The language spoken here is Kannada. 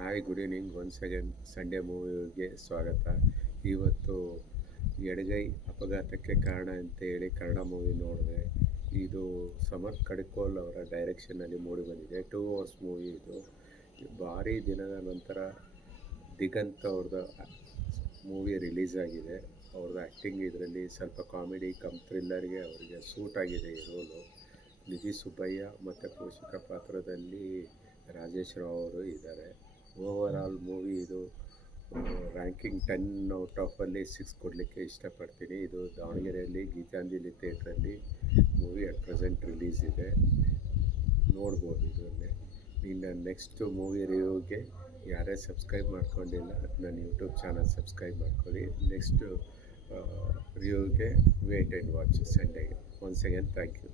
Hi good evening once again Sunday ಮೂವಿಗೆ ಸ್ವಾಗತ. ಇವತ್ತು ಎಡಗೈ ಅಪಘಾತಕ್ಕೆ ಕಾರಣ ಅಂತೇಳಿ ಕನ್ನಡ ಮೂವಿ ನೋಡಿದೆ. ಇದು ಸಮರ್ಥ್ ಕಡ್ಕೋಲ್ ಅವರ ಡೈರೆಕ್ಷನ್ನಲ್ಲಿ ಮೂಡಿಬಂದಿದೆ. 2 ಅವರ್ಸ್ ಮೂವಿ ಇದು. ಭಾರಿ ದಿನದ ನಂತರ ದಿಗಂತ್ ಅವ್ರದ್ದು ಮೂವಿ ರಿಲೀಸ್ ಆಗಿದೆ. ಅವ್ರದ್ದು ಆ್ಯಕ್ಟಿಂಗ್ ಇದರಲ್ಲಿ ಸ್ವಲ್ಪ ಕಾಮಿಡಿ ಕಮ್ ಥ್ರಿಲ್ಲರ್ಗೆ ಅವರಿಗೆ ಸೂಟ್ ಆಗಿದೆ ಈ ರೋಲು. ನಿಧಿ ಸುಬ್ಬಯ್ಯ ಮತ್ತು ಪೋಷಕ ಪಾತ್ರದಲ್ಲಿ ರಾಜೇಶ್ ರಾವ್ ಅವರು ಇದ್ದಾರೆ. ಓವರ್ ಆಲ್ ಮೂವಿ ಇದು ರ್ಯಾಂಕಿಂಗ್ 10 ಔಟ್ ಆಫ್ 6 ಕೊಡಲಿಕ್ಕೆ ಇಷ್ಟಪಡ್ತೀನಿ. ಇದು ದಾವಣಗೆರೆಯಲ್ಲಿ ಗೀತಾಂಜಲಿ ಥಿಯೇಟ್ರಲ್ಲಿ ಮೂವಿ ಅಟ್ ಪ್ರೆಸೆಂಟ್ ರಿಲೀಸ್ ಇದೆ. ನೋಡ್ಬೋದು ಇದನ್ನೇ. ಇನ್ನು ನೆಕ್ಸ್ಟ್ ಮೂವಿ ರಿವ್ಯೂಗೆ ಯಾರೇ ಸಬ್ಸ್ಕ್ರೈಬ್ ಮಾಡ್ಕೊಂಡಿಲ್ಲ ನನ್ನ ಯೂಟ್ಯೂಬ್ ಚಾನಲ್ ಸಬ್ಸ್ಕ್ರೈಬ್ ಮಾಡ್ಕೊಳ್ಳಿ. ನೆಕ್ಸ್ಟು ರಿವ್ಯೂಗೆ ವೇಟ್ ಆ್ಯಂಡ್ ವಾಚ್ ಸಂಡೇಗೆ. Once again thank you.